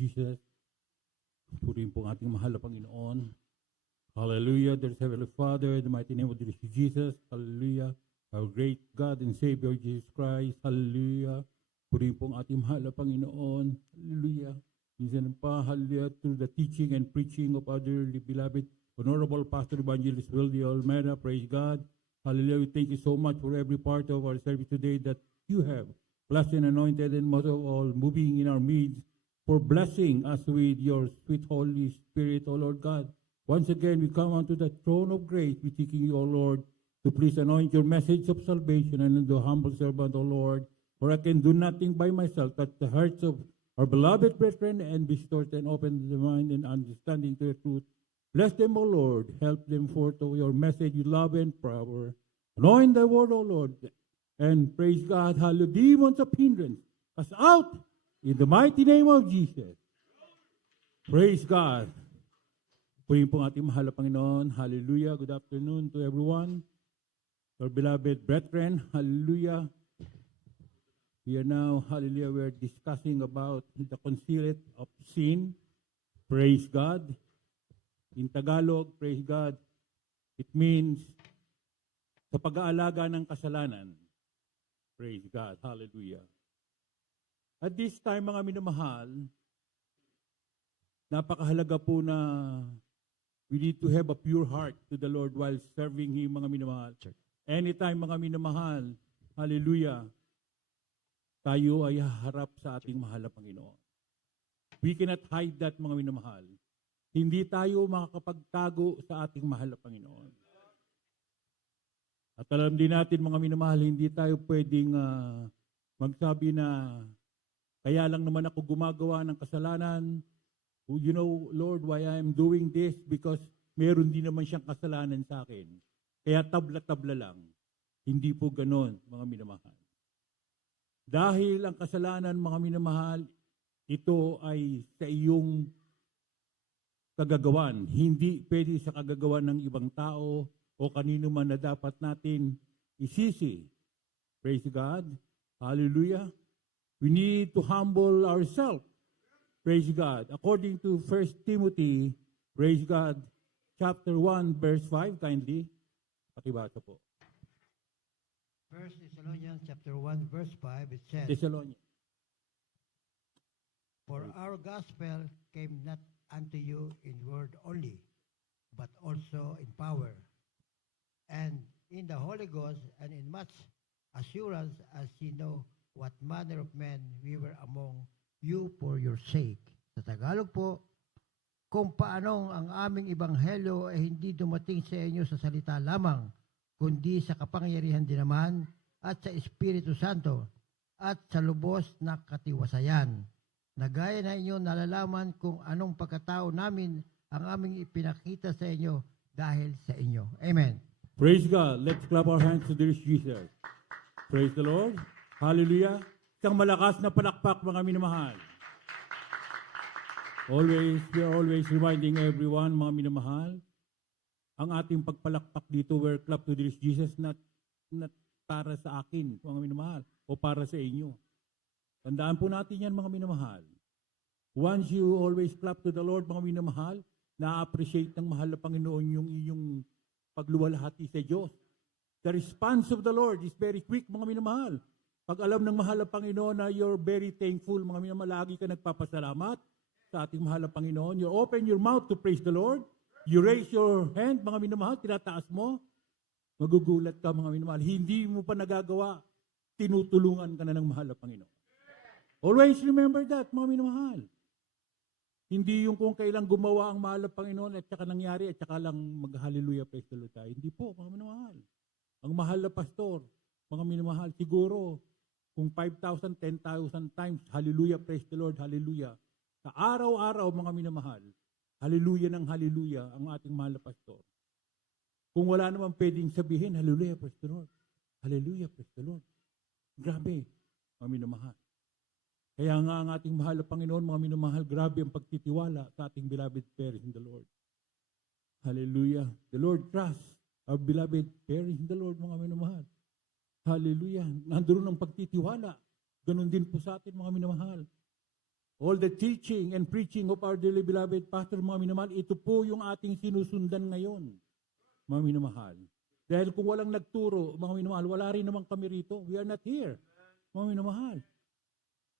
Jesus. Purihin po ang ating mahal na Panginoon. Hallelujah, dear Heavenly Father, in the mighty name of Jesus. Hallelujah, our great God and Savior, Jesus Christ. Hallelujah. Purihin po ang ating mahal na Panginoon. Hallelujah. Minsan pa, hallelujah, through the teaching and preaching of our dearly beloved, Honorable Pastor Evangelist Wildy Almeida. Praise God. Hallelujah. We thank you so much for every part of our service today that you have blessed and anointed, and most of all, moving in our midst for blessing us with your sweet Holy Spirit, O Lord God. Once again, we come unto the throne of grace, beseeching you, O Lord, to please anoint your message of salvation and the humble servant, O Lord, for I can do nothing by myself, but the hearts of our beloved brethren and visitors, and open the mind and understanding to the truth. Bless them, O Lord. Help them forth to your message with love and power. Anoint thy word, O Lord, and praise God, hallelujah, demons of hindrance, cast out in the mighty name of Jesus. Praise God. Purihin po ang ating mahal na Panginoon. Hallelujah. Good afternoon to everyone. Our beloved brethren. Hallelujah. We are now, hallelujah, we are discussing about the concealed of sin. Praise God. In Tagalog, praise God, it means sa pag-aalaga ng kasalanan. Praise God. Hallelujah. At this time, mga minamahal, napakahalaga po na we need to have a pure heart to the Lord while serving Him, mga minamahal. Anytime, mga minamahal, hallelujah, tayo ay haharap sa ating mahal na Panginoon. We cannot hide that, mga minamahal. Hindi tayo makakapagtago sa ating mahal na Panginoon. At alam din natin, mga minamahal, hindi tayo pwedeng magsabi na kaya lang naman ako gumagawa ng kasalanan. You know, Lord, why I am doing this? Because meron din naman siyang kasalanan sa akin. Kaya tabla-tabla lang. Hindi po ganon, mga minamahal. Dahil ang kasalanan, mga minamahal, ito ay sa iyong kagagawan. Hindi pwede sa kagagawan ng ibang tao o kanino man na dapat natin isisi. Praise God. Hallelujah. We need to humble ourselves. Praise God. According to 1 Timothy, praise God, chapter 1, verse 5, kindly, pakibasa po. 1 Thessalonians chapter 1, verse 5, it says, Thessalonians. For our gospel came not unto you in word only, but also in power, and in the Holy Ghost, and in much assurance, as ye know what manner of men we were among you for your sake. Sa Tagalog po, kung paanong ang aming ebanghelyo ay hindi dumating sa inyo sa salita lamang, kundi sa kapangyarihan din naman at sa Espiritu Santo at sa lubos na katiwasayan. Na gaya na inyo nalalaman kung anong pagkatao namin ang aming ipinakita sa inyo dahil sa inyo. Amen. Praise God. Let's clap our hands to this Jesus. Praise the Lord. Hallelujah. Isang malakas na palakpak, mga minamahal. We are always reminding everyone, mga minamahal, ang ating pagpalakpak dito, we're clap to this Jesus, not para sa akin, mga minamahal, o para sa inyo. Tandaan po natin yan, mga minamahal. Once you always clap to the Lord, mga minamahal, na-appreciate ng mahal na Panginoon yung iyong pagluwalhati sa Diyos. The response of the Lord is very quick, mga minamahal. Pag alam ng mahal na Panginoon na you're very thankful, mga minamahal, lagi ka nagpapasalamat sa ating mahal na Panginoon. You open your mouth to praise the Lord. You raise your hand, mga minamahal, tinataas mo. Magugulat ka, mga minamahal. Hindi mo pa nagagawa, tinutulungan ka na ng mahal na Panginoon. Always remember that, mga minamahal. Hindi yung kung kailang gumawa ang mahal na Panginoon at saka nangyari at saka lang mag-hallelujah, praise the Lord tayo. Hindi po, mga minamahal. Ang mahal na pastor, mga minamahal, siguro, kung 5,000, 10,000 times, hallelujah, praise the Lord, hallelujah. Sa araw-araw, mga minamahal, hallelujah ng hallelujah ang ating mahal na pastor. Kung wala naman pwedeng sabihin, hallelujah, praise the Lord. Hallelujah, praise the Lord. Grabe, mga minamahal. Kaya nga ang ating mahal na Panginoon, mga minamahal, grabe ang pagtitiwala sa ating beloved parents in the Lord. Hallelujah. The Lord trusts our beloved parents in the Lord, mga minamahal. Hallelujah. Nandoon ang pagtitiwala. Ganon din po sa atin, mga minamahal. all the teaching and preaching of our dearly beloved pastor, mga minamahal, ito po yung ating sinusundan ngayon, mga minamahal. Dahil kung walang nagturo, mga minamahal, wala rin naman kami rito. We are not here, mga minamahal.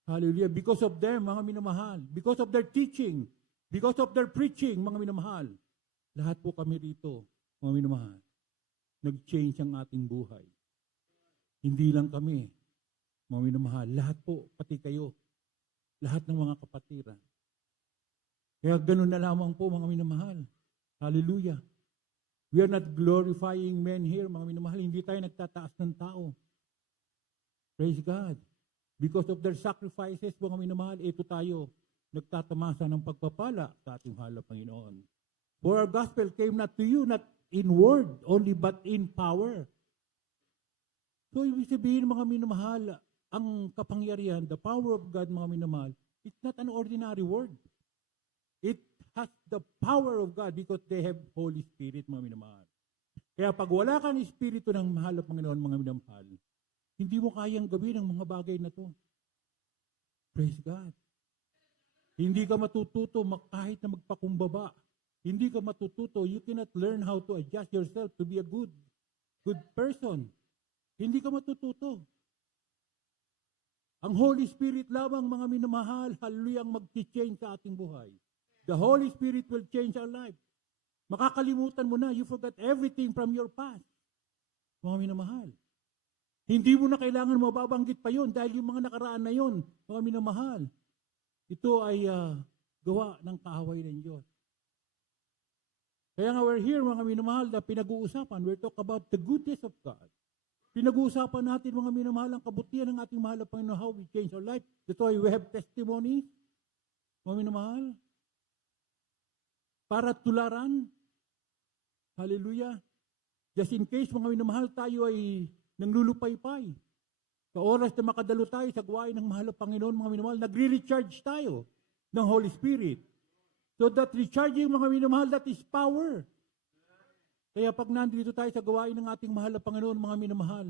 Hallelujah. Because of them, mga minamahal. Because of their teaching. Because of their preaching, mga minamahal. Lahat po kami rito, mga minamahal. Nag-change ang ating buhay. Hindi lang kami, mga minamahal. Lahat po, pati kayo. Lahat ng mga kapatiran. Kaya ganun na lamang po, mga minamahal. Hallelujah. We are not glorifying men here, mga minamahal. Hindi tayo nagtataas ng tao. Praise God. Because of their sacrifices, mga minamahal, ito tayo nagtatamasa ng pagpapala sa ating mahal na Panginoon. For our gospel came not to you, not in word only, but in power. So, ibig sabihin, mga minamahal, ang kapangyarihan, the power of God, mga minamahal, it's not an ordinary word. It has the power of God because they have Holy Spirit, mga minamahal. Kaya pag wala kang Espiritu ng mahal na Panginoon, mga minamahal, hindi mo kayang gawin ang mga bagay na to. Praise God. Hindi ka matututo kahit na magpakumbaba. Hindi ka matututo. You cannot learn how to adjust yourself to be a good person. Hindi ka matututo. Ang Holy Spirit lamang, mga minamahal, hallelujah, ang mag-change sa ating buhay. The Holy Spirit will change our life. Makakalimutan mo na, you forgot everything from your past. Mga minamahal. Hindi mo na kailangan mababanggit pa yon dahil yung mga nakaraan na yon, mga minamahal, ito ay gawa ng kaaway ng Diyos. Kaya nga we're here, mga minamahal, na pinag-uusapan. We're talk about the goodness of God. Pinag-uusapan natin, mga minamahal, ang kabutihan ng ating mahal na Panginoon, how we change our life. That's why we have testimony, mga minamahal, para tularan. Hallelujah. Just in case, mga minamahal, tayo ay nanglulupaypay. Sa oras na makadalo tayo sa gawain ng mahal na Panginoon, mga minamahal, nagre-recharge tayo ng Holy Spirit. So that recharging, mga minamahal, that is power. Kaya pag nandito tayo sa gawain ng ating mahal na Panginoon, mga minamahal,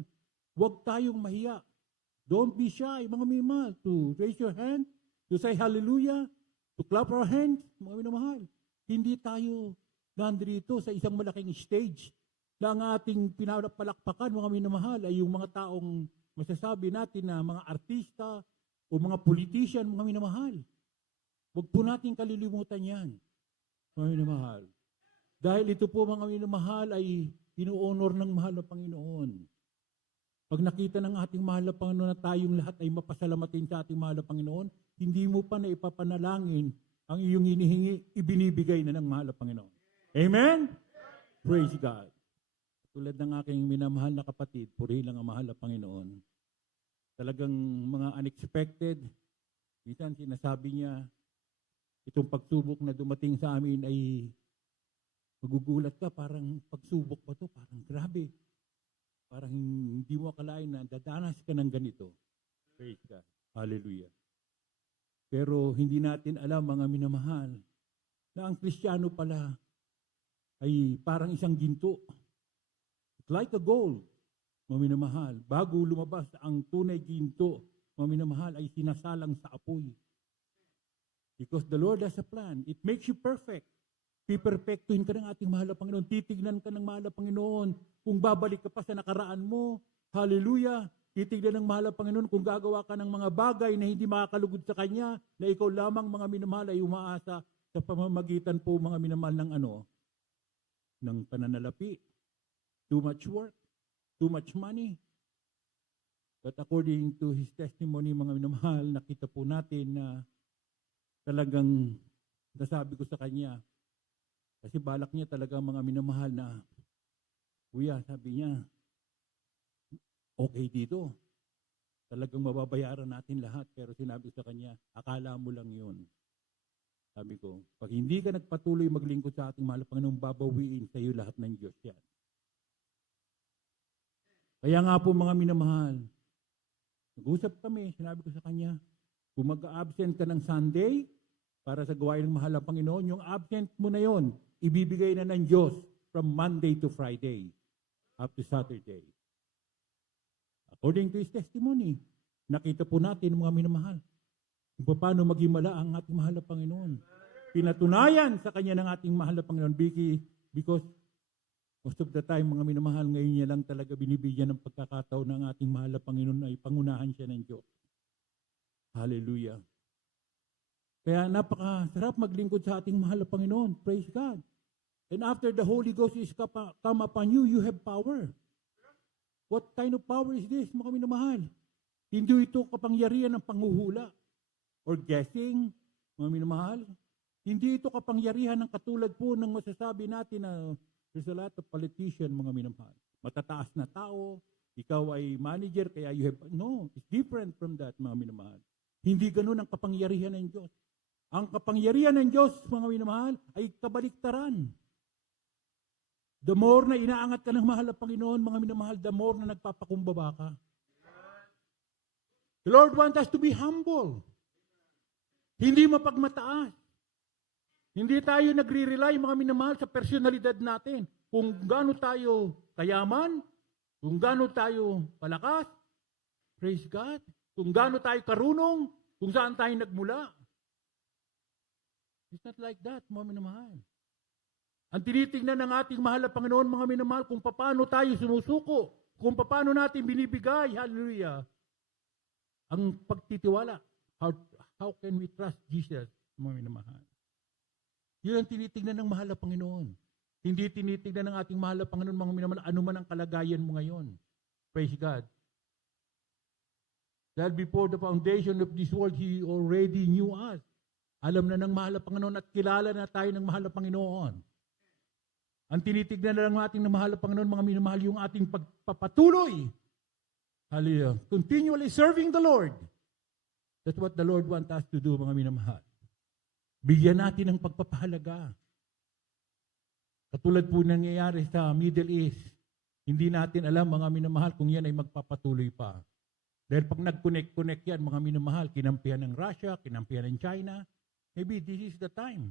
huwag tayong mahiya. Don't be shy, mga minamahal, to raise your hand, to say hallelujah, to clap our hands, mga minamahal. Hindi tayo nandito sa isang malaking stage na ang ating pinapalakpakan, mga minamahal, ay yung mga taong masasabi natin na mga artista o mga politician, mga minamahal. Huwag po natin kalilimutan yan, mga minamahal. Dahil ito po, mga minamahal, ay inu-honor ng mahal na Panginoon. Pag nakita ng ating mahal na Panginoon na tayong lahat ay mapasalamatin sa ating mahal na Panginoon, hindi mo pa na ipapanalangin ang iyong hinihingi, ibinibigay na ng mahal na Panginoon. Amen? Praise God. Tulad ng aking minamahal na kapatid, purihin lang ang mahal na Panginoon. Talagang mga unexpected, minsan sinasabi niya, itong pagsubok na dumating sa amin ay magugulat ka, parang pagsubok pa to, parang grabe. Parang hindi mo akalain na dadanas ka ng ganito. Praise God. Hallelujah. Pero hindi natin alam, mga minamahal, na ang Kristiyano pala ay parang isang ginto. It's like a gold, mga minamahal. Bago lumabas ang tunay ginto, mga minamahal, ay sinasalang sa apoy. Because the Lord has a plan. It makes you perfect. Piperpektuhin ka ng ating mahal na Panginoon. Titignan ka ng mahal na Panginoon. Kung babalik ka pa sa nakaraan mo, hallelujah, titignan ng mahal na Panginoon kung gagawa ka ng mga bagay na hindi makakalugod sa Kanya, na ikaw lamang, mga minamahal, ay umaasa sa pamamagitan po, mga minamahal, ng ng pananalapi. Too much work, too much money. But according to his testimony, mga minamahal, nakita po natin na talagang nasabi ko sa kanya, kasi balak niya talaga, mga minamahal, na kuya, sabi niya, okay dito. Talagang mababayaran natin lahat. Pero sinabi ko sa kanya, akala mo lang yun. Sabi ko, pag hindi ka nagpatuloy maglingkod sa ating mahal na Panginoon, babawiin sa iyo lahat ng Diyos yan. Kaya nga po, mga minamahal, nag-usap kami, sinabi ko sa kanya, kung mag-absent ka ng Sunday para sa gawain ng mahal na Panginoon, yung absent mo na yon, ibibigay na ng Diyos from Monday to Friday up to Saturday. According to his testimony, nakita po natin, mga minamahal, kung paano maging mala ang ating mahal na Panginoon. Pinatunayan sa Kanya ng ating mahal na Panginoon because most of the time, mga minamahal, ngayon niya lang talaga binibigyan ng pagkakataon ng ating mahal na Panginoon ay pangunahan siya ng Diyos. Hallelujah. Kaya napakasarap maglingkod sa ating mahal na Panginoon. Praise God. And after the Holy Ghost is come upon you, you have power. What kind of power is this, mga minamahal? Hindi ito kapangyarihan ng panghuhula or guessing, mga minamahal. Hindi ito kapangyarihan ng katulad po ng masasabi natin na there's a lot of politician, mga minamahal. Matataas na tao, ikaw ay manager, kaya you have, no, it's different from that, mga minamahal. Hindi ganun ang kapangyarihan ng Diyos. Ang kapangyarihan ng Diyos, mga minamahal, ay kabaliktaran. The more na inaangat ka ng mahal na Panginoon, mga minamahal, the more na nagpapakumbaba ka. The Lord wants us to be humble. Hindi mapagmataas. Hindi tayo nagre-rely, mga minamahal, sa personalidad natin. Kung gaano tayo kayaman, kung gaano tayo palakas, praise God, kung gaano tayo karunong, kung saan tayo nagmula. It's not like that, mga minamahal. Ang tinitingnan ng ating mahal na Panginoon, mga minamahal, kung paano tayo sumusuko, kung paano natin binibigay, hallelujah, ang pagtitiwala. How can we trust Jesus, mga minamahal? Yun ang tinitingnan ng mahal na Panginoon. Hindi tinitingnan ng ating mahal na Panginoon, mga minamahal, ano man ang kalagayan mo ngayon. Praise God. Dahil before the foundation of this world, He already knew us. Alam na ng mahal na Panginoon at kilala na tayo ng mahal na Panginoon. Ang tinitignan na lang natin ng mahal na Panginoon, mga minamahal, yung ating pagpapatuloy. Hallelujah. Continually serving the Lord. That's what the Lord wants us to do, mga minamahal. Bigyan natin ng pagpapahalaga. Katulad po nangyayari sa Middle East, hindi natin alam, mga minamahal, kung yan ay magpapatuloy pa. Dahil pag nag-connect yan, mga minamahal, kinampihan ng Russia, kinampihan ng China, maybe this is the time.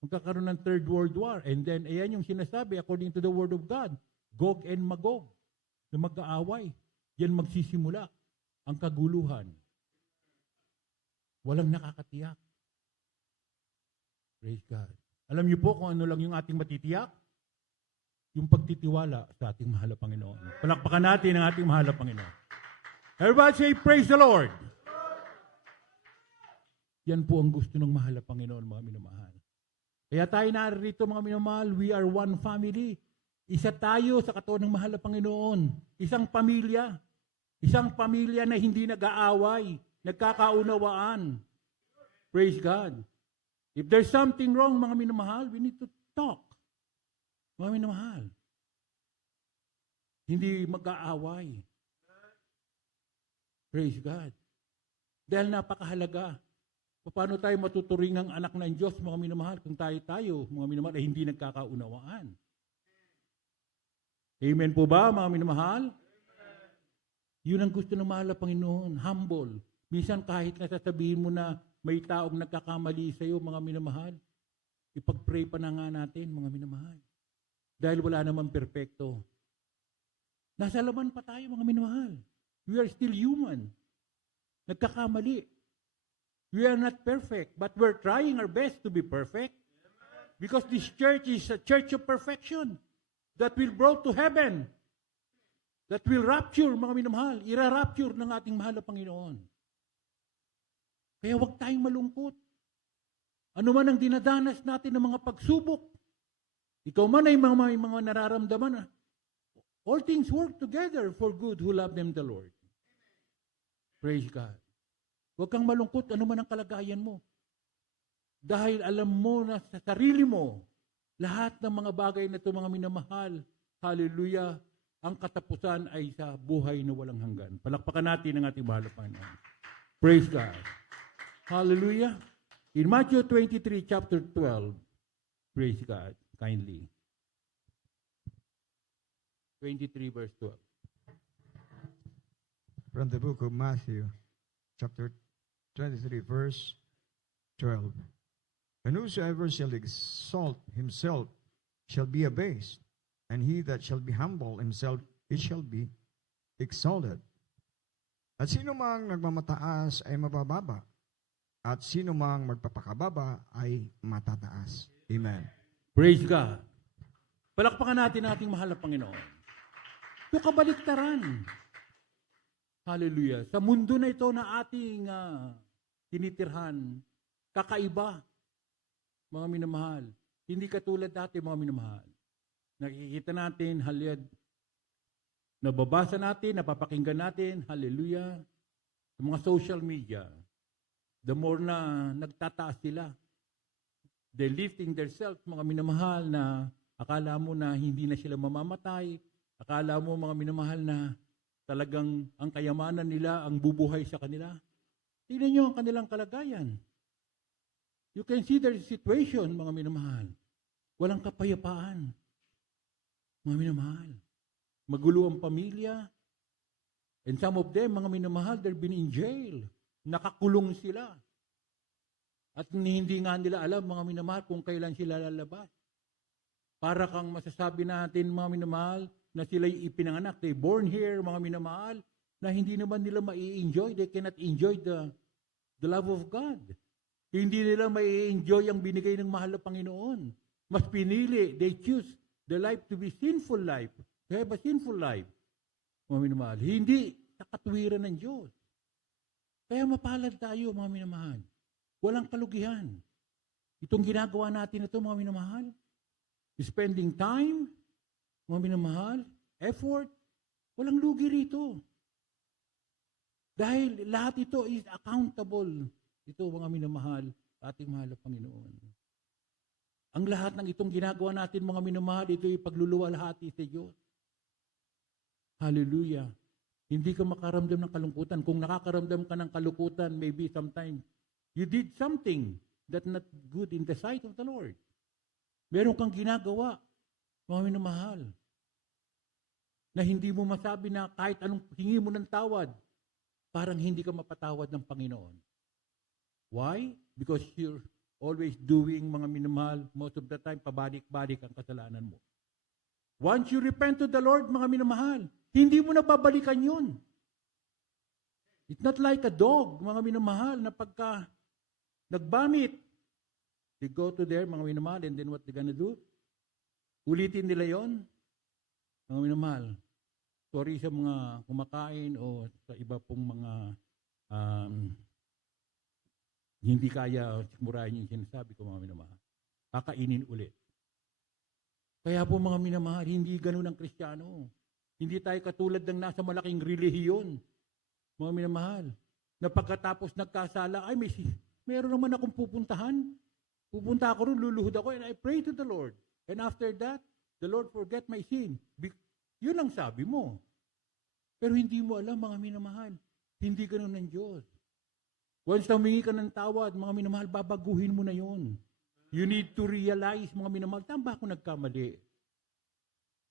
Magkakaroon ng Third World War. And then, ayan yung sinasabi, according to the Word of God, Gog and Magog, na mag-aaway. Yan magsisimula ang kaguluhan. Walang nakakatiyak. Praise God. Alam niyo po kung ano lang yung ating matitiyak? Yung pagtitiwala sa ating mahal na Panginoon. Palakpakan natin ang ating mahal na Panginoon. Everybody say, praise the Lord. Yan po ang gusto ng mahal na Panginoon, mga minamahal. Kaya tayo narito, mga minamahal, we are one family. Isa tayo sa katawan ng mahal na Panginoon. Isang pamilya. Isang pamilya na hindi nag-aaway, nagkakaunawaan. Praise God. If there's something wrong, mga minamahal, we need to talk. Mga minamahal. Hindi mag-aaway. Praise God. Dahil napakahalaga. Paano tayo matuturing ng anak ng Diyos, mga minamahal, kung tayo, mga minamahal, ay hindi nagkakaunawaan. Amen po ba, mga minamahal? Yun ang gusto ng mahal na Panginoon, humble. Minsan kahit nasasabihin mo na may taong nagkakamali sa iyo, mga minamahal, ipag-pray pa na nga natin, mga minamahal. Dahil wala naman perpekto. Nasa laman pa tayo, mga minamahal. We are still human. Nagkakamali. We are not perfect, but we're trying our best to be perfect. Because this church is a church of perfection that will brought to heaven. That will rapture, mga minamahal. Ira-rapture ng ating mahal na Panginoon. Kaya huwag tayong malungkot. Ano man ang dinadanas natin ng mga pagsubok. Ikaw man ay mga nararamdaman. All things work together for good who love them the Lord. Praise God. Huwag kang malungkot, ano man ang kalagayan mo. Dahil alam mo na sa sarili mo, lahat ng mga bagay na ito, mga minamahal, hallelujah, ang katapusan ay sa buhay na walang hanggan. Palakpakan natin ang ating mahal na Panginoon. Praise God. Hallelujah. In Matthew 23, chapter 12, praise God, kindly. 23, verse 12. From the book of Matthew, chapter 23, verse 12. And whosoever shall exalt himself shall be abased, and he that shall be humble himself, it shall be exalted. At sino mang nagmamataas ay mabababa, at sino mang magpapakababa ay matataas. Amen. Praise God. Palakpakan natin ating mahal na Panginoon. Ito kabaliktaran. Hallelujah. Sa mundo na ito na ating tinitirhan, kakaiba, mga minamahal. Hindi katulad dati, mga minamahal. Nakikita natin, hallelujah, nababasa natin, napapakinggan natin, hallelujah, sa mga social media. The more na nagtataas sila, they lifting themselves, mga minamahal, na akala mo na hindi na sila mamamatay, akala mo, mga minamahal, na talagang ang kayamanan nila ang bubuhay sa kanila. Tingnan nyo ang kanilang kalagayan. You can see their situation, mga minamahal. Walang kapayapaan. Mga minamahal. Magulo ang pamilya. And some of them, mga minamahal, they've been in jail. Nakakulong sila. At hindi nga nila alam, mga minamahal, kung kailan sila lalabas. Para kang masasabi natin, mga minamahal, na sila'y ipinanganak. They born here, mga minamahal, na hindi naman nila mai-enjoy. They cannot enjoy the love of God. Hindi nila mai-enjoy ang binigay ng mahal na Panginoon. Mas pinili, they choose the life to be sinful life. To have a sinful life. Mga minamahal. Hindi sa katuwiran ng Diyos. Kaya mapalad tayo, mga minamahal. Walang kalugihan. Itong ginagawa natin ito, mga minamahal. Spending time, mga minamahal, effort, walang lugi rito. Dahil lahat ito is accountable. Ito, mga minamahal, ating mahal na Panginoon. Ang lahat ng itong ginagawa natin, mga minamahal, ito ay pagluluwalhati sa Diyos. Hallelujah. Hindi ka makaramdam ng kalungkutan. Kung nakakaramdam ka ng kalungkutan, maybe sometimes you did something that not good in the sight of the Lord. Meron kang ginagawa, mga minamahal, na hindi mo masabi na kahit anong hingi mo ng tawad, parang hindi ka mapatawad ng Panginoon. Why? Because you're always doing, mga minamahal, most of the time, pabalik-balik ang kasalanan mo. Once you repent to the Lord, mga minamahal, hindi mo na babalikan yun. It's not like a dog, mga minamahal, na pagka nagbamit, they go to there, mga minamahal, and then what they gonna do? Ulitin nila yon, mga minamahal. Sorry sa mga kumakain o sa iba pong mga hindi kaya murahin yung sinasabi ko, mga minamahal. Kakainin ulit. Kaya po, mga minamahal, hindi ganun ang Kristiyano. Hindi tayo katulad ng nasa malaking relihiyon, mga minamahal, na pagkatapos nagkasala, ay meron naman akong pupuntahan. Pupunta ako ron, luluhod ako, and I pray to the Lord. And after that, the Lord forget my sin. Yun ang sabi mo. Pero hindi mo alam, mga minamahal, hindi ganun ng Diyos. Once humingi ka ng tawad, mga minamahal, babaguhin mo na yun. You need to realize, mga minamahal, tama ba ako nagkamali?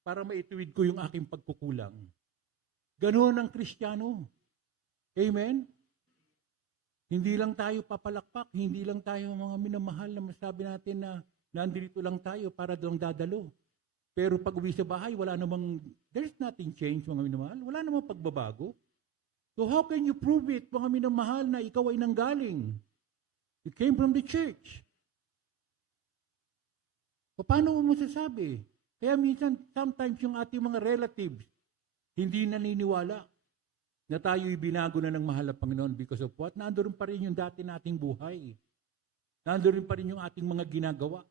Para maituwid ko yung aking pagkukulang. Ganoon ang Kristiyano. Amen? Hindi lang tayo papalakpak, hindi lang tayo, mga minamahal, na masabi natin na nandito lang tayo para doon dadalo. Pero pag uwi sa bahay, there's nothing changed, mga minamahal. Wala namang pagbabago. So how can you prove it, mga minamahal, na ikaw ay nanggaling? You came from the church. Paano mo masasabi? Kaya minsan, sometimes yung ating mga relatives, hindi naniniwala na tayo'y binago na ng mahal na Panginoon because of what? Nandoon pa rin yung dati nating buhay. Nandoon pa rin yung ating mga ginagawa.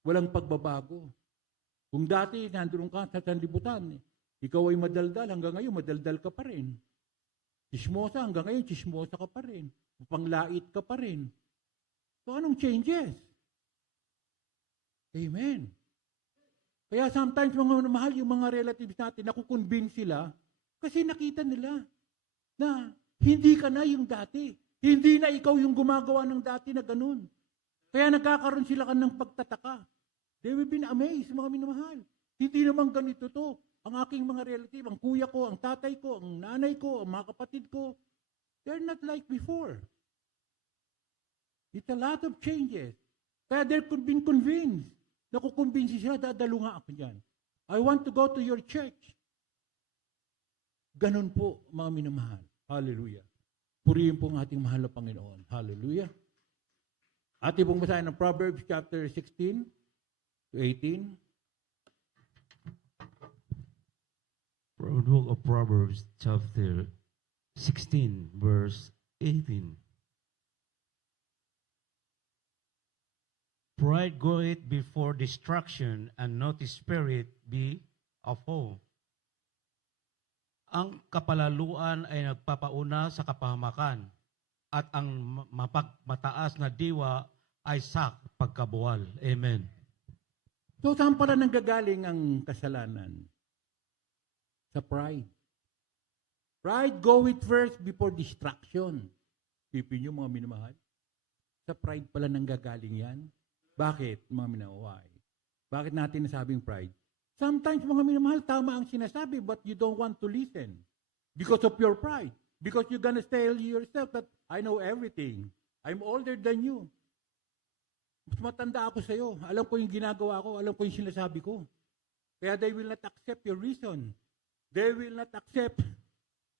Walang pagbabago. Kung dati, nandoon ka sa sanlibutan, ikaw ay madaldal, hanggang ngayon, madaldal ka pa rin. Chismosa, hanggang ngayon, chismosa ka pa rin. Panglait ka pa rin. So, anong changes? Amen. Kaya sometimes, mga mahal, yung mga relatives natin, nakukonvince sila kasi nakita nila na hindi ka na yung dati. Hindi na ikaw yung gumagawa ng dati na ganun. Kaya nagkakaroon sila ng pagtataka. They will be amazed, mga minamahal. Hindi naman ganito to. Ang aking mga relative, ang kuya ko, ang tatay ko, ang nanay ko, ang mga kapatid ko, they're not like before. It's a lot of changes. Kaya they're been convinced. Nakukumbinsi sila, dadalo nga ako dyan. I want to go to your church. Ganun po, mga minamahal. Hallelujah. Purihin po ang ating mahal na Panginoon. Hallelujah. Ating pong basahin ng Proverbs chapter 16 to 18. From the book of Proverbs, chapter 16, verse 18. Pride goeth before destruction, and naughty spirit be a foe. Ang kapalaluan ay nagpapauna sa kapahamakan, at ang mataas na diwa ay sak pagkabuwal. Amen. So, saan pala nanggagaling ang kasalanan? Sa pride. Pride goeth first before destruction. Pipin nyo mga minamahal. Sa pride pala nanggagaling yan. Bakit, mga minaway? Bakit natin nasabing pride? Sometimes, mga minamahal, tama ang sinasabi, but you don't want to listen. Because of your pride. Because you're gonna tell yourself that, I know everything. I'm older than you. Mas matanda ako sa'yo. Alam ko yung ginagawa ko. Alam ko yung sinasabi ko. Kaya they will not accept your reason. They will not accept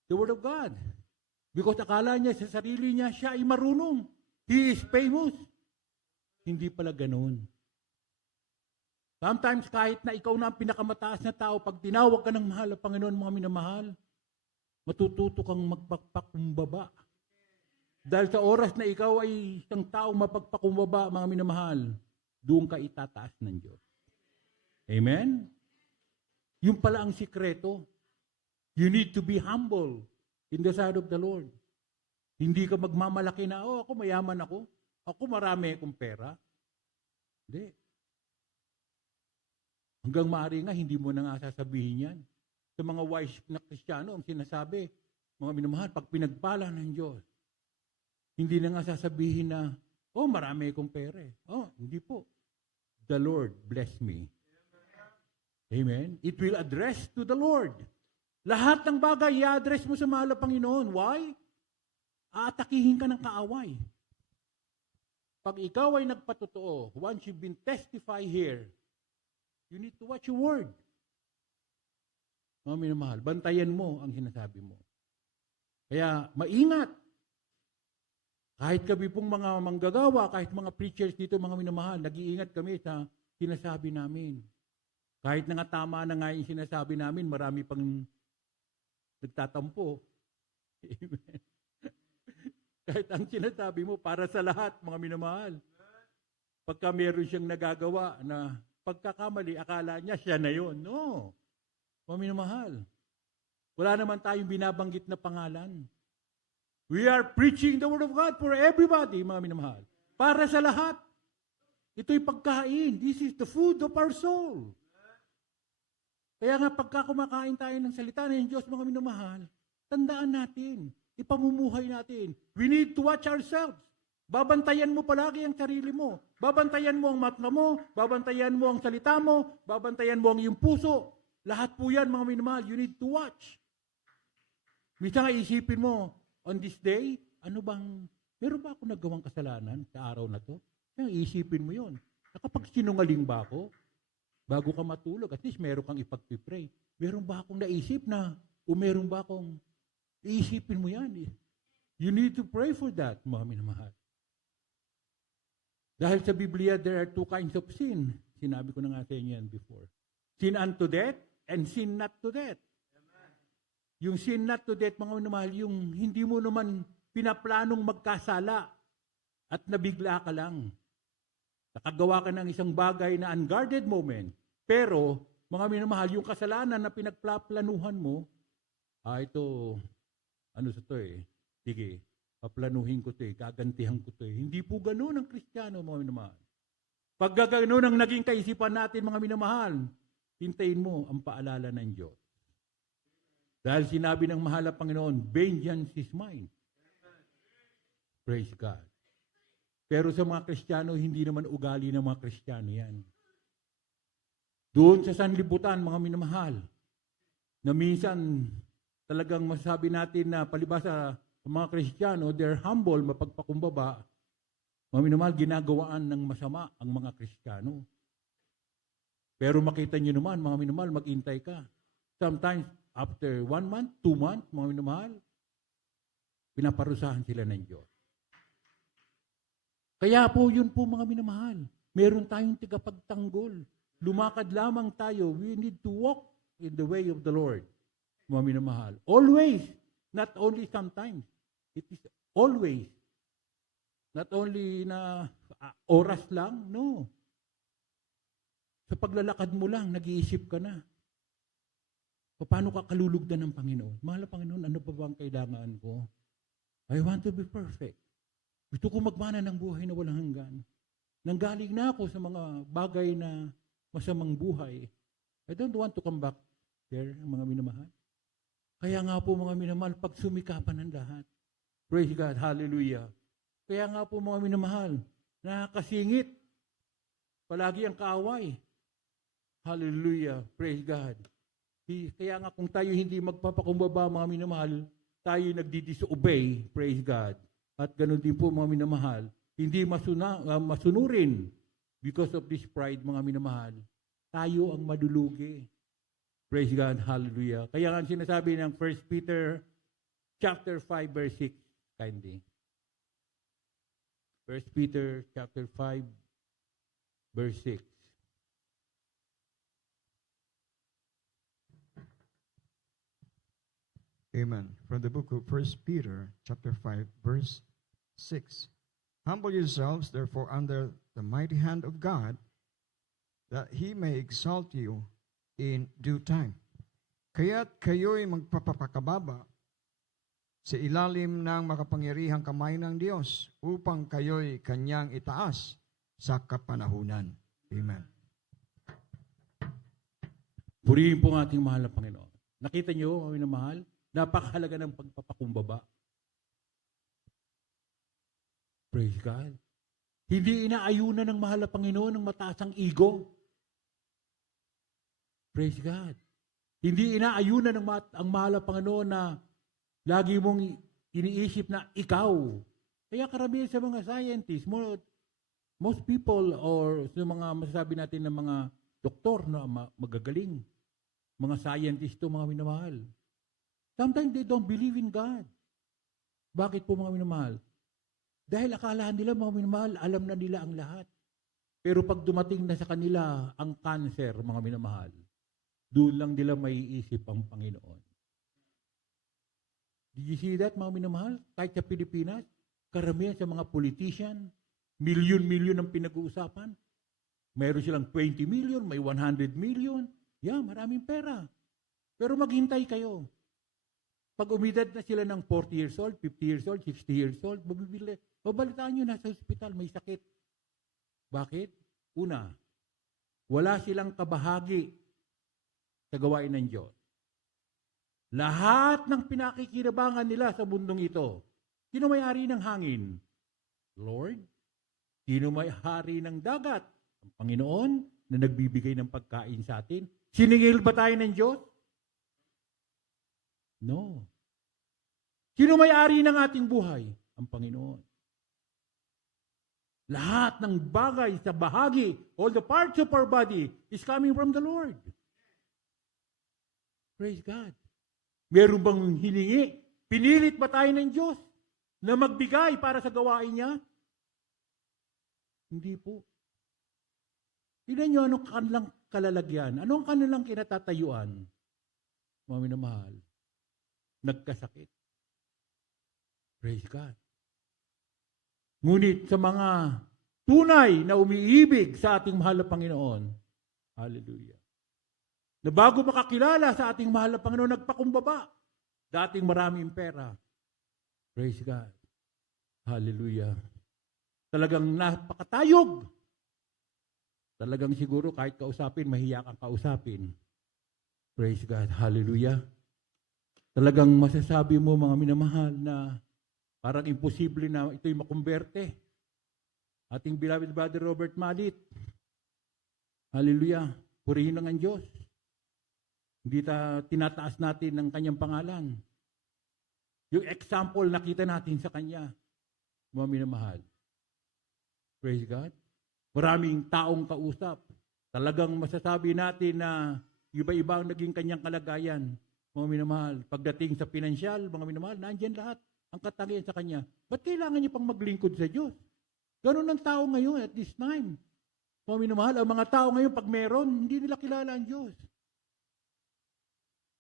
the Word of God. Because akala niya sa sarili niya, siya ay marunong. He is famous. Hindi pala ganoon. Sometimes kahit na ikaw na ang pinakamataas na tao, pag tinawag ka ng mahal na Panginoon, mga minamahal, matututo kang magpagpakumbaba. Dahil sa oras na ikaw ay isang taong mapagpakumbaba, mga minamahal, doon ka itataas ng Diyos. Amen? Yung pala ang sikreto. You need to be humble in the sight of the Lord. Hindi ka magmamalaki na, ako mayaman ako. Ako marami akong pera. Hindi. Hanggang maaari nga, hindi mo na nga sasabihin yan. Sa mga wise na Kristiyano, ang sinasabi, mga minamahal, pag pinagpala ng Diyos, hindi na nga sasabihin na, marami akong pera. Hindi po. The Lord bless me. Amen? It will address to the Lord. Lahat ng bagay, i-address mo sa mahal na Panginoon. Why? Aatakihin ka ng kaaway. Pag ikaw ay nagpatotoo, once you've been testify here, you need to watch your word. Mga minamahal, bantayan mo ang sinasabi mo. Kaya, maingat. Kahit kami pong mga manggagawa, kahit mga preachers dito, mga minamahal, nag-iingat kami sa sinasabi namin. Kahit na nga tama na nga yung sinasabi namin, marami pang nagtatampo. Amen. Kahit ang sinasabi mo, para sa lahat, mga minamahal. Pagka meron siyang nagagawa na pagkakamali, akala niya siya na yun. No. Mga minamahal. Wala naman tayong binabanggit na pangalan. We are preaching the Word of God for everybody, mga minamahal. Para sa lahat. Ito'y pagkain. This is the food of our soul. Kaya nga pagka kumakain tayo ng salita ng Diyos, mga minamahal, tandaan natin, ipamumuhay natin. We need to watch ourselves. Babantayan mo palagi ang sarili mo. Babantayan mo ang mata mo, babantayan mo ang salita mo, babantayan mo ang iyong puso. Lahat po yan, mga minamahal, you need to watch. Minsan nga isipin mo, on this day, meron ba ako nagawang kasalanan sa araw na to? Kaya isipin mo yun. Nakapagsinungaling ba ako? Bago ka matulog, at least meron kang ipagpipray. Meron ba akong naisip na, meron ba akong, iisipin mo yan. You need to pray for that, mga minamahal. Dahil sa Biblia, there are two kinds of sin. Sinabi ko na nga sa inyo yan before. Sin unto death and sin not to death. Yung sin not to death, mga minamahal, yung hindi mo naman pinaplanong magkasala at nabigla ka lang. Nakagawa ka ng isang bagay na unguarded moment. Pero, mga minamahal, yung kasalanan na pinagplaplanuhan mo, ito, sige, paplanuhin ko to gagantihan ko to Hindi po ganoon ang Kristiyano, mga minamahal. Pag ganoon ang naging kaisipan natin, mga minamahal, hintayin mo ang paalala ng Diyos. Dahil sinabi ng mahal na Panginoon, vengeance is mine. Praise God. Pero sa mga Kristiyano, hindi naman ugali ng mga Kristiyano yan. Doon sa sanlibutan, mga minamahal, na minsan talagang masasabi natin na palibasa sa mga Kristiyano, they're humble, mapagpakumbaba. Mga minamahal, ginagawaan ng masama ang mga Kristiyano. Pero makita nyo naman, mga minamahal, mag-intay ka. Sometimes, after 1 month, 2 months, mga minamahal, pinaparusahan sila ng Diyos. Kaya po, yun po mga minamahal. Meron tayong tigapagtanggol. Lumakad lamang tayo. We need to walk in the way of the Lord. Mga minamahal. Always. Not only sometimes. It is always. Not only na oras lang. No. Sa paglalakad mo lang, nag-iisip ka na. Paano ka kalulugdan ng Panginoon? Mahal na Panginoon, ano pa ba ang kailangan ko? I want to be perfect. Gusto ko magmana ng buhay na walang hanggan. Nanggaling na ako sa mga bagay na masamang buhay. I don't want to come back there, mga minamahal. Kaya nga po mga minamahal, pag sumikapan ng lahat. Praise God, hallelujah. Kaya nga po mga minamahal, nakakasingit. Palagi ang kaaway. Hallelujah, praise God. Kaya nga kung tayo hindi magpapakumbaba mga minamahal, tayo nagdi-disobey, praise God. At ganun din po mga minamahal, hindi masunurin because of this pride mga minamahal. Tayo ang madulugi. Praise God, hallelujah. Kaya nga sinasabi ng 1 Peter chapter 5 verse 6, kindly. 1 Peter chapter 5 verse 6. Amen. From the book of 1 Peter, chapter 5, verse 6. Humble yourselves, therefore, under the mighty hand of God, that He may exalt you in due time. Kaya't kayo'y magpapakababa sa ilalim ng makapangyarihang kamay ng Diyos upang kayo'y Kanyang itaas sa kapanahunan. Amen. Purihin po ang ating mahal na Panginoon. Nakita niyo, mga minamahal, napakahalaga ng pagpapakumbaba. Praise God. Hindi inaayunan ng mahal na Panginoon ng mataas ang ego. Praise God. Hindi inaayunan ang mahal na Panginoon na lagi mong iniisip na ikaw. Kaya karamihan sa mga scientists, most people or sa mga masasabi natin ng mga doktor na magagaling, mga scientists to mga minamahal. Sometimes they don't believe in God. Bakit po mga minamahal? Dahil akalahan nila mga minamahal, alam na nila ang lahat. Pero pag dumating na sa kanila ang cancer, mga minamahal, doon lang nila maiisip ang Panginoon. Did you see that mga minamahal? Kahit sa Pilipinas, karamihan sa mga politician, milyon-milyon ang pinag-uusapan. Mayroon silang 20 million, may 100 million. Yeah, maraming pera. Pero maghintay kayo. Pag umidad na sila ng 40 years old, 50 years old, 60 years old, babalitaan nyo nasa hospital, may sakit. Bakit? Una, wala silang kabahagi sa gawain ng Diyos. Lahat ng pinakikinabangan nila sa mundong ito, sino may-ari ng hangin? Lord. Sino may-hari ng dagat? Ang Panginoon na nagbibigay ng pagkain sa atin. Siningil ba tayo ng Diyos? No. Sino may-ari ng ating buhay? Ang Panginoon. Lahat ng bagay sa bahagi, all the parts of our body is coming from the Lord. Praise God. Meron bang hiningi? Pinilit ba tayo ng Diyos na magbigay para sa gawain niya? Hindi po. Tignan niyo anong kanilang kalalagyan. Anong kanilang kinatatayuan? Mga minamahal. Nagkasakit. Praise God. Ngunit sa mga tunay na umiibig sa ating mahal na Panginoon, hallelujah, na bago makakilala sa ating mahal na Panginoon, nagpakumbaba. Dating maraming pera. Praise God. Hallelujah. Talagang napakatayog. Talagang siguro kahit kausapin, mahiya kang kausapin. Praise God. Hallelujah. Talagang masasabi mo mga minamahal na parang imposible na ito'y makumberte. Ating beloved brother Robert Malit. Hallelujah. Purihin lang ang Diyos. Hindi tinataas natin ang kanyang pangalan. Yung example nakita natin sa kanya. Mga minamahal. Praise God. Maraming taong kausap. Talagang masasabi natin na iba-iba ang naging kanyang kalagayan. Mga minamahal. Pagdating sa pinansyal, mga minamahal, nandiyan lahat. ang katangian sa Kanya, ba't kailangan niya pang maglingkod sa Diyos? Ganun ang tao ngayon at this time. Mga minamahal, ang mga tao ngayon, pag meron, hindi nila kilala ang Diyos.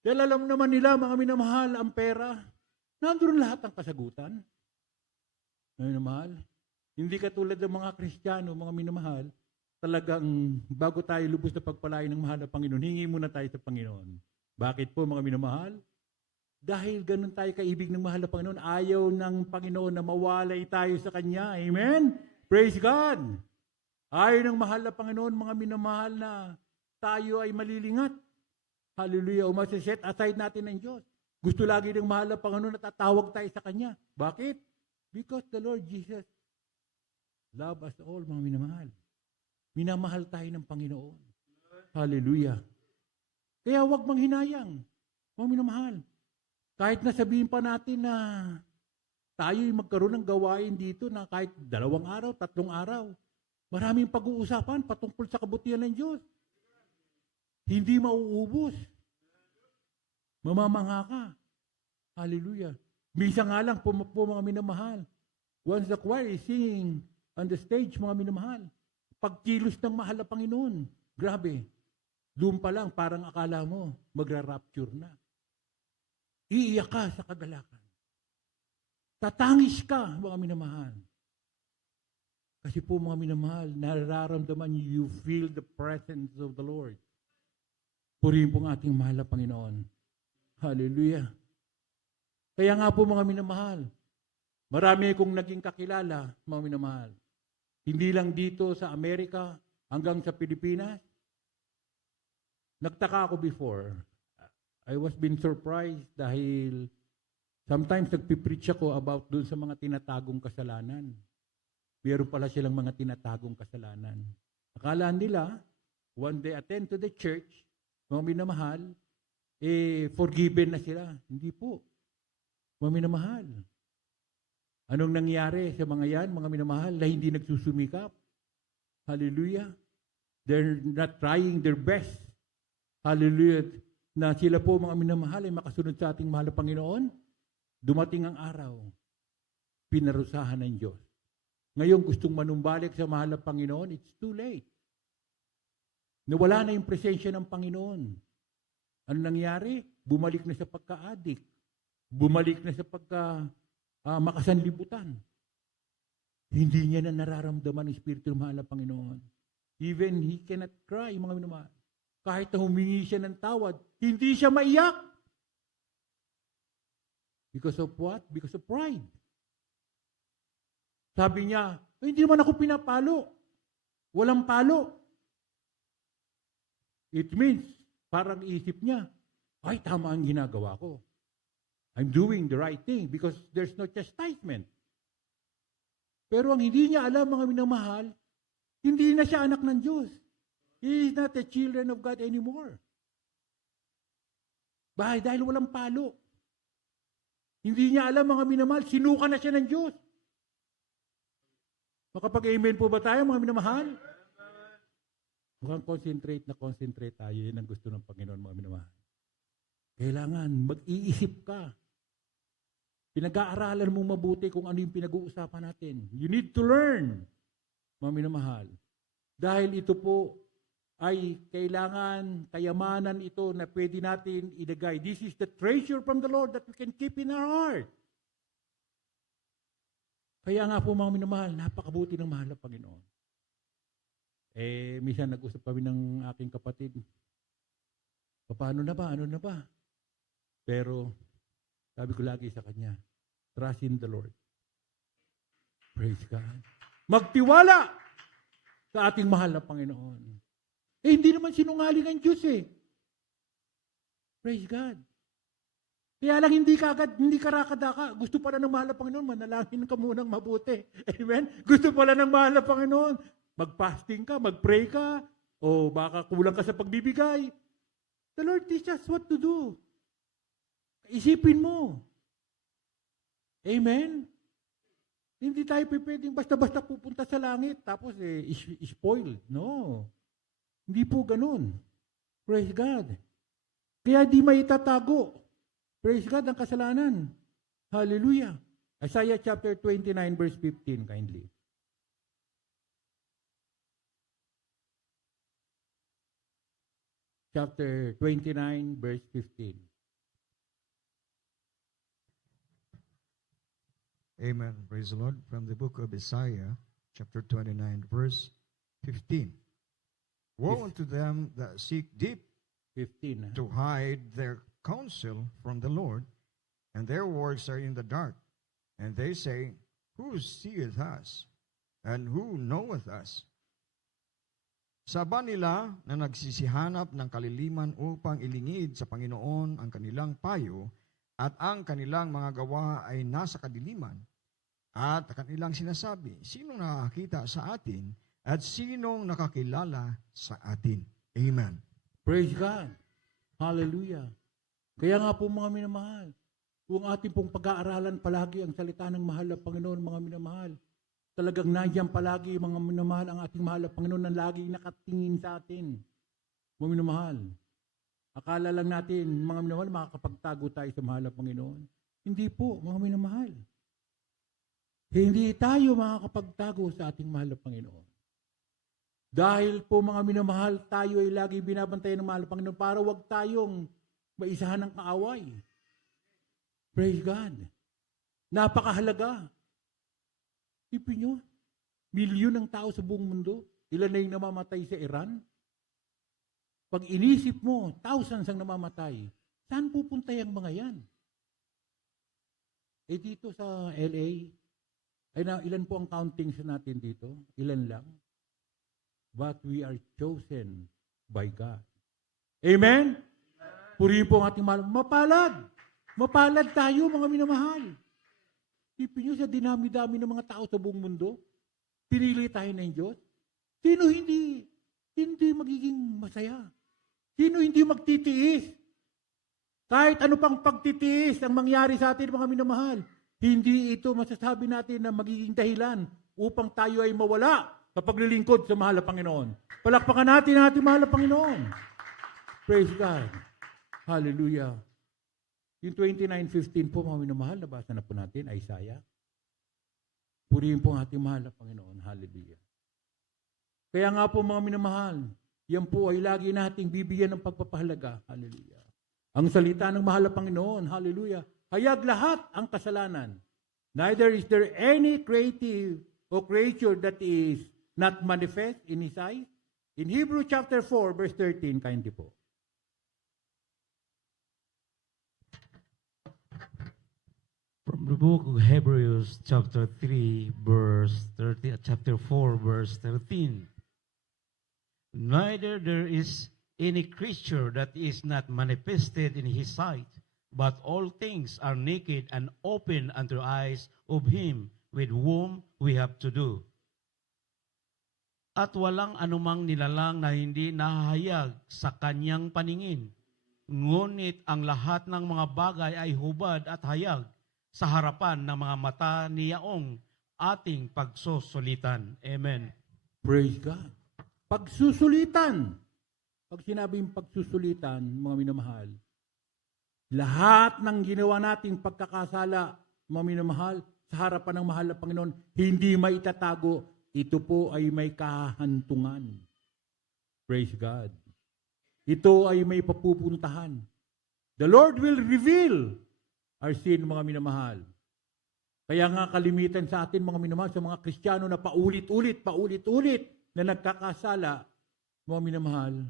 Dahil alam naman nila, mga minamahal, ang pera, nandun lahat ang kasagutan. Mga minamahal, hindi katulad ng mga Kristiyano, mga minamahal, talagang bago tayo lubos na pagpalain ng mahal na Panginoon, hingi muna tayo sa Panginoon. Bakit po, mga minamahal? Dahil ganun tayo kaibig ng mahal na Panginoon, ayaw ng Panginoon na mawalay tayo sa Kanya. Amen? Praise God! Ayaw ng mahal na Panginoon, mga minamahal na tayo ay malilingat. Hallelujah! O masiset aside natin ng Diyos. Gusto lagi ng mahal na Panginoon na tatawag tayo sa Kanya. Bakit? Because the Lord Jesus love us all, mga minamahal. Minamahal tayo ng Panginoon. Hallelujah! Kaya huwag manghinayang, mga minamahal. Kahit na sabihin pa natin na tayo'y magkaroon ng gawain dito na kahit 2 araw, 3 araw, maraming pag-uusapan patungkol sa kabutihan ng Diyos. Hindi mauubos. Mamamangha ka. Hallelujah. Minsan nga lang po mga minamahal. Once the choir is singing on the stage, mga minamahal, pagkilos ng mahal na Panginoon, grabe. Doon pa lang, parang akala mo, magra-rapture na. Iiyak ka sa kagalakan. Tatangis ka, mga minamahal. Kasi po, mga minamahal, nararamdaman you feel the presence of the Lord. Purihin po ang ating mahal na Panginoon. Hallelujah. Kaya nga po, mga minamahal, marami kong naging kakilala, mga minamahal. Hindi lang dito sa Amerika, hanggang sa Pilipinas. Nagtaka ako before. I was been surprised dahil sometimes nagpipreach ako about dun sa mga tinatagong kasalanan. Meron pala silang mga tinatagong kasalanan. Akala nila, when they attend to the church, mga minamahal, forgiven na sila. Hindi po. Mga minamahal. Anong nangyari sa mga yan, mga minamahal, na hindi nagsusumikap? Hallelujah. They're not trying their best. Hallelujah. Na sila po mga minamahal ay makasunod sa ating mahal na Panginoon. Dumating ang araw, pinarusahan ng Diyos. Ngayon gustong manumbalik sa mahal na Panginoon, it's too late. Nawala na yung presensya ng Panginoon. Ano nangyari? Bumalik na sa pagka-addict. Bumalik na sa makasanlibutan. Hindi niya na nararamdaman ang Espiritu ng mahal na Panginoon. Even he cannot cry, mga minamahal. Kahit na humingi siya ng tawad, hindi siya maiyak. Because of what? Because of pride. Sabi niya, hindi naman ako pinapalo. Walang palo. It means, parang isip niya, ay, tama ang ginagawa ko. I'm doing the right thing because there's no chastisement. Pero ang hindi niya alam, mga minamahal, hindi na siya anak ng Diyos. He is not a children of God anymore. Dahil walang palo. Hindi niya alam, mga minamahal, sinuka na siya ng Diyos. Makapag-amen po ba tayo, mga minamahal? Mukhang concentrate tayo. Yan ang gusto ng Panginoon, mga minamahal. Kailangan mag-iisip ka. Pinag-aaralan mo mabuti kung ano yung pinag-uusapan natin. You need to learn, mga minamahal. Dahil ito po ay kailangan, kayamanan ito na pwede natin ilagay. This is the treasure from the Lord that we can keep in our heart. Kaya nga po, mga minamahal, napakabuti ng mahal na Panginoon. Minsan nag-usap kami ng aking kapatid. Paano na ba? Ano na ba? Pero, sabi ko lagi sa kanya, trust in the Lord. Praise God. Magtiwala sa ating mahal na Panginoon. Hindi naman sinungaling ang Diyos eh. Praise God. Kaya lang hindi karakadaka. Gusto pala ng mahal na Panginoon, manalangin ka munang mabuti. Amen? Gusto pala ng mahal na Panginoon, mag-fasting ka, mag-pray ka, o baka kulang ka sa pagbibigay. The Lord teach us what to do. Isipin mo. Amen? Hindi tayo pwedeng basta-basta pupunta sa langit, tapos spoiled. No. Hindi po ganun. Praise God. Kaya di maitatago. Praise God ang kasalanan. Hallelujah. Isaiah chapter 29, verse 15, kindly. Chapter 29, verse 15. Amen. Praise the Lord. From the book of Isaiah, chapter 29, verse 15. Woe unto them that seek deep 15. to hide their counsel from the Lord, and their works are in the dark. And they say, Who seeth us? And who knoweth us? Sa ba nila na nagsisihanap ng kaliliman upang ilingid sa Panginoon ang kanilang payo at ang kanilang mga gawa ay nasa kadiliman? At kanilang sinasabi, sinong nakakita sa atin at sinong nakakilala sa atin? Amen. Praise God. Hallelujah. Kaya nga po mga minamahal, kung ating pong pag-aaralan palagi ang salita ng mahal na Panginoon, mga minamahal, talagang nandiyan palagi mga minamahal ang ating mahal na Panginoon na laging nakatingin sa atin. Mga minamahal, akala lang natin, mga minamahal, makakapagtago tayo sa mahal na Panginoon. Hindi po, mga minamahal. Hindi tayo makakapagtago sa ating mahal na Panginoon. Dahil po mga minamahal, tayo ay lagi binabantayan ng mahal na Panginoon para wag tayong maisahan ng kaaway. Praise God. Napakahalaga. Isipin nyo, milyon ng tao sa buong mundo. Ilan na yung namamatay sa Iran? Pag inisip mo, thousands ang namamatay. Saan pupunta yung mga yan? Eh dito sa LA, ay na, ilan po ang countings natin dito? Ilan lang? But we are chosen by God. Amen? Purihin po ang ating mahal. Mapalad! Mapalad tayo, mga minamahal. Isipin nyo sa dinami-dami ng mga tao sa buong mundo, pinili tayo ng Diyos. Sino hindi magiging masaya? Sino hindi magtitiis? Kahit ano pang pagtitiis ang mangyari sa atin, mga minamahal, hindi ito masasabi natin na magiging dahilan upang tayo ay mawala sa paglilingkod sa mahal na Panginoon. Palakpakan natin ang ating mahal na Panginoon. Praise God. Hallelujah. Yung 29:15 po, mga minamahal, nabasa na po natin, Isaiah. Purihin po ang ating mahal na Panginoon. Hallelujah. Kaya nga po, mga minamahal, yan po ay lagi nating bibigyan ng pagpapahalaga. Hallelujah. Ang salita ng mahal na Panginoon, hallelujah, hayag lahat ang kasalanan. Neither is there any creative or creature that is not manifest in His eyes. In Hebrew chapter 4, verse 13, kindly po. From the book of Hebrews, chapter 3, verse 30, chapter 4, verse 13. Neither there is any creature that is not manifested in His sight, but all things are naked and open unto eyes of Him with whom we have to do. At walang anumang nilalang na hindi nahahayag sa kanyang paningin, ngunit ang lahat ng mga bagay ay hubad at hayag sa harapan ng mga mata niyaong ating pagsusulitan. Amen. Praise God. Pagsusulitan. Pag sinabing pagsusulitan, mga minamahal, lahat ng ginawa nating pagkakasala, mga minamahal, sa harapan ng mahal na Panginoon, hindi maitatago. Ito po ay may kahantungan. Praise God. Ito ay may papupuntahan. The Lord will reveal our sin, mga minamahal. Kaya nga kalimitan sa atin, mga minamahal, sa mga Kristiyano na paulit-ulit na nagkakasala, mga minamahal,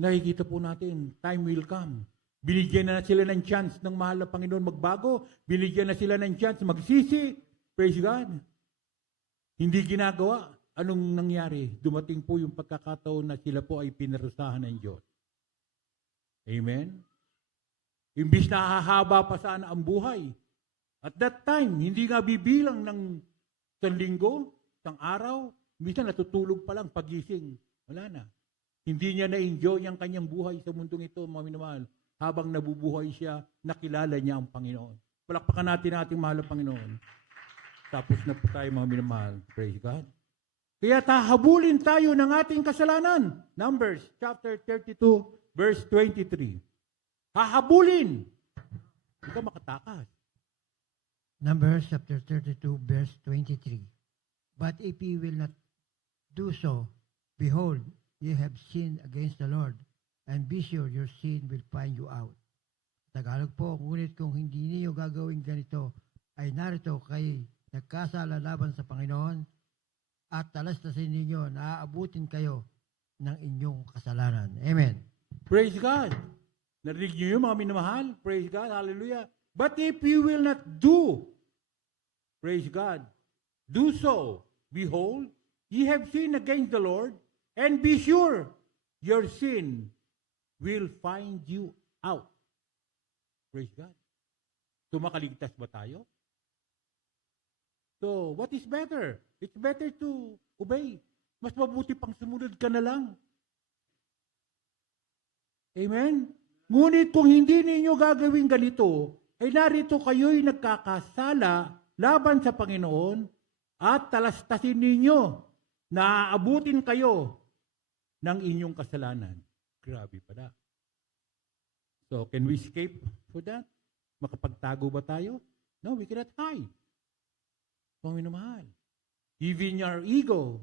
nakikita po natin, time will come. Binigyan na sila ng chance ng mahal na Panginoon magbago. Binigyan na sila ng chance magsisi. Praise God. Hindi ginagawa. Anong nangyari? Dumating po yung pagkakataon na sila po ay pinarusahan ng Diyos. Amen? Imbis na hahaba pa sana ang buhay. At that time, hindi nga bibilang ng isang linggo, isang araw, minsan natutulog pa lang pagising. Wala na. Hindi niya na-enjoy ang kanyang buhay sa mundong ito, mga minamahal. Habang nabubuhay siya, nakilala niya ang Panginoon. Palakpakan natin ating mahal na Panginoon. Tapos na po tayo, mga minamahal. Praise God. Kaya tahabulin tayo ng ating kasalanan. Numbers chapter 32, verse 23. Hahabulin. Huwag ka makatakas. Numbers chapter 32, verse 23. But if ye will not do so, behold, ye have sinned against the Lord, and be sure your sin will find you out. Tagalog po, ngunit kung hindi niyo gagawin ganito, ay narito kayo nagkasala laban sa Panginoon, at talastasin ninyo na aabutin kayo ng inyong kasalanan. Amen. Praise God. Narinig niyo yun, mga minamahal? Praise God. Hallelujah. But if you will not do, praise God, do so, behold, ye have sinned against the Lord, and be sure your sin will find you out. Praise God. So makaligtas ba tayo? So, what is better? It's better to obey. Mas mabuti pang sumunod ka na lang. Amen? Ngunit kung hindi ninyo gagawin ganito, ay narito kayo'y nagkakasala laban sa Panginoon at talastasin ninyo na aabutin kayo ng inyong kasalanan. Grabe pala. So, can we escape for that? Makapagtago ba tayo? No, we cannot hide. Mga minamahal. Even your ego,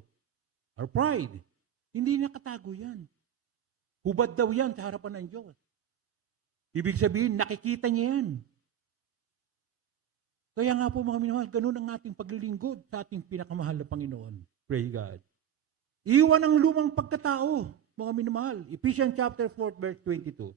our pride, hindi nakatago yan. Hubad daw yan sa harapan ng Diyos. Ibig sabihin, nakikita niya yan. Kaya nga po mga minamahal, ganun ang ating paglilingkod sa ating pinakamahal na Panginoon. Pray God. Iwan ang lumang pagkatao, mga minamahal. Ephesians chapter 4, verse 22.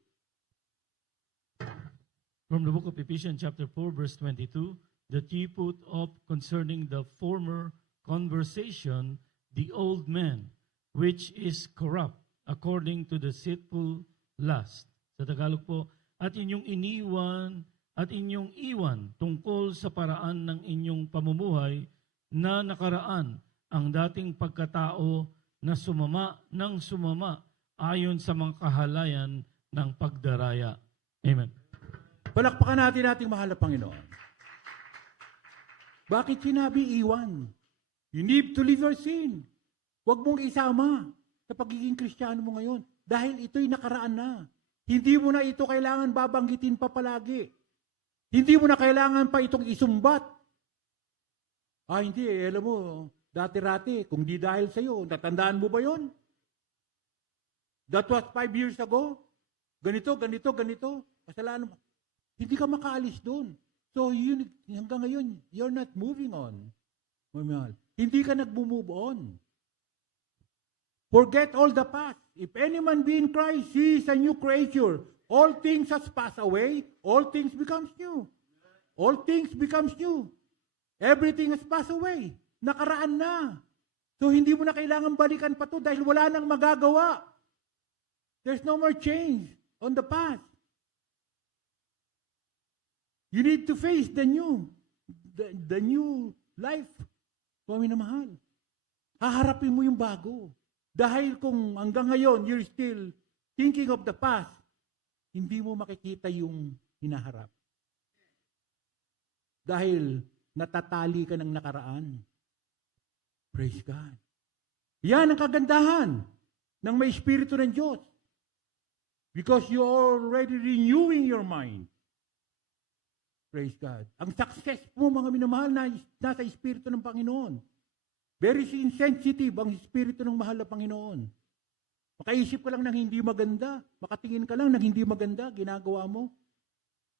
From the book of Ephesians chapter 4 verse 22, that ye put off concerning the former conversation the old man, which is corrupt according to the deceitful lust. Sa Tagalog po, at inyong iniwan at inyong iwan tungkol sa paraan ng inyong pamumuhay na nakaraan ang dating pagkatao na sumama ng sumama ayon sa mga kahalayan ng pagdaraya. Amen. Palakpakan natin ating mahal na Panginoon. Bakit sinabi iwan? You need to leave your sin. Huwag mong isama sa pagiging Kristiyano mo ngayon dahil ito'y nakaraan na. Hindi mo na ito kailangan babanggitin pa palagi. Hindi mo na kailangan pa itong isumbat. Hindi alam mo, dati-rati, kung di dahil sa'yo, natandaan mo ba yon? That was 5 years ago. Ganito. Kasalanan mo. Hindi ka makaalis doon. So, hanggang ngayon, you're not moving on. Hindi ka nag-move on. Forget all the past. If any man be in Christ, he is a new creature. All things has passed away. All things becomes new. All things becomes new. Everything has passed away. Nakaraan na. So, hindi mo na kailangan balikan pa to dahil wala nang magagawa. There's no more change on the past. You need to face the new life. Kung minamahal. Haharapin mo yung bago. Dahil kung hanggang ngayon, you're still thinking of the past, hindi mo makikita yung hinaharap. Dahil natatali ka ng nakaraan. Praise God. Yan ang kagandahan ng may Espiritu ng Diyos. Because you are already renewing your mind. Praise God. Ang success mo, mga minamahal, na nasa Espiritu ng Panginoon. Very insensitive ang Espiritu ng mahal na Panginoon. Makaisip ka lang ng hindi maganda, makatingin ka lang ng hindi maganda, ginagawa mo,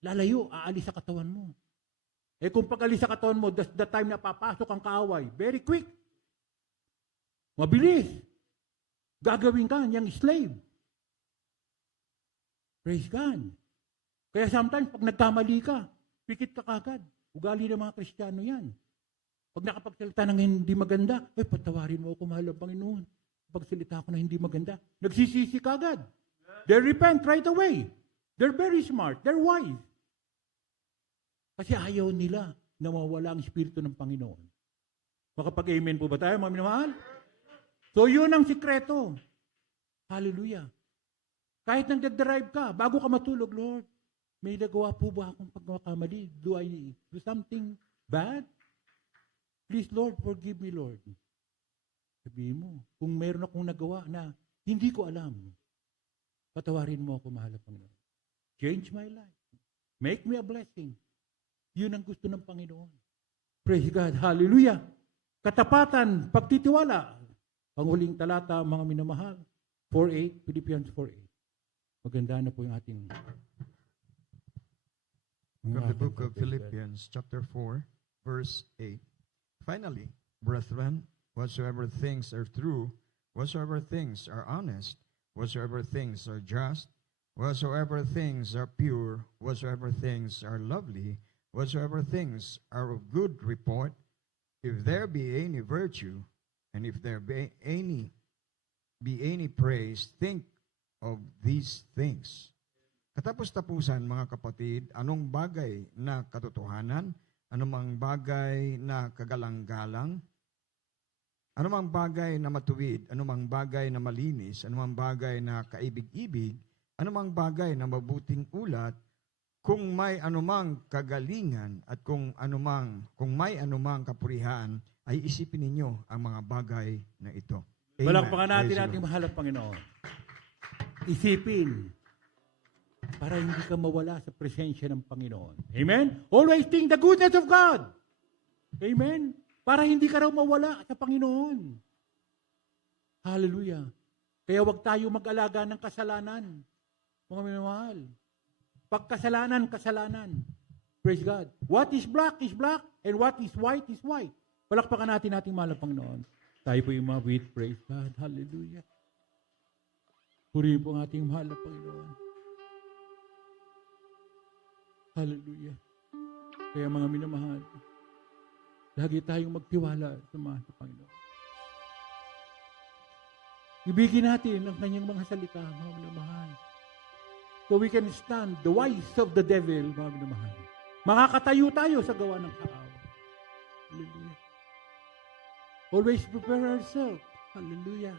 lalayo, aalis sa katawan mo. Kung pag-alis sa katawan mo, that's the time na papasok ang kaaway. Very quick. Mabilis. Gagawin ka niyang slave. Praise God. Kaya sometimes, pag nagkamali ka, pikit ka kagad. Ugali ng mga Kristiyano yan. Pag nakapagsalita ng hindi maganda, patawarin mo ako, mahal ng Panginoon. Pagsalita ako na hindi maganda, nagsisisi kagad. They repent right away. They're very smart. They're wise. Kasi ayaw nila na mawala ang Espiritu ng Panginoon. Makapag-amen po ba tayo, mga minamahal? So yun ang sikreto. Hallelujah. Kahit nagdadrive ka, bago ka matulog, Lord, may nagawa po ba akong pagkakamali? Do I do something bad? Please, Lord, forgive me, Lord. Sabihin mo, kung mayroon akong nagawa na hindi ko alam, patawarin mo ako, mahal na Panginoon. Change my life. Make me a blessing. Yun ang gusto ng Panginoon. Praise God. Hallelujah. Katapatan, pagtitiwala. Ang huling talata, mga minamahal. 4:8, Philippians 4:8. Maganda na po yung ating From the book of Philippians, chapter 4, verse 8. Finally, brethren, whatsoever things are true, whatsoever things are honest, whatsoever things are just, whatsoever things are pure, whatsoever things are lovely, whatsoever things are of good report, if there be any virtue, and if there be any praise, think of these things. Katapos-tapusan, mga kapatid, anong bagay na katotohanan, anumang bagay na kagalang-galang, anumang bagay na matuwid, anumang bagay na malinis, anumang bagay na kaibig-ibig, anumang bagay na mabuting ulat, kung may anumang kagalingan at kung may anumang kapurihan, ay isipin ninyo ang mga bagay na ito. Amen. Palakpakan natin Praise the ating Lord. mahal na Panginoon. Isipin para hindi ka mawala sa presensya ng Panginoon. Amen? Always think the goodness of God. Amen? Para hindi ka raw mawala sa Panginoon. Hallelujah. Kaya wag tayo mag-alaga ng kasalanan. Mga minamahal. Pag kasalanan, kasalanan. Praise God. What is black, and what is white, is white. Palakpakan natin ating mahal na Panginoon. Tayo po yung mga with praise God. Hallelujah. Purihin po ang ating mahal na Panginoon. Hallelujah. Kaya mga minamahal, lagi tayong magtiwala sa Panginoon. Ibigin natin ang kanyang mga salita, mga minamahal. So we can stand the wiles of the devil, mga minamahal. Makakatayo tayo sa gawa ng kaawa. Hallelujah. Always prepare ourselves. Hallelujah.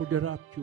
For the rapture.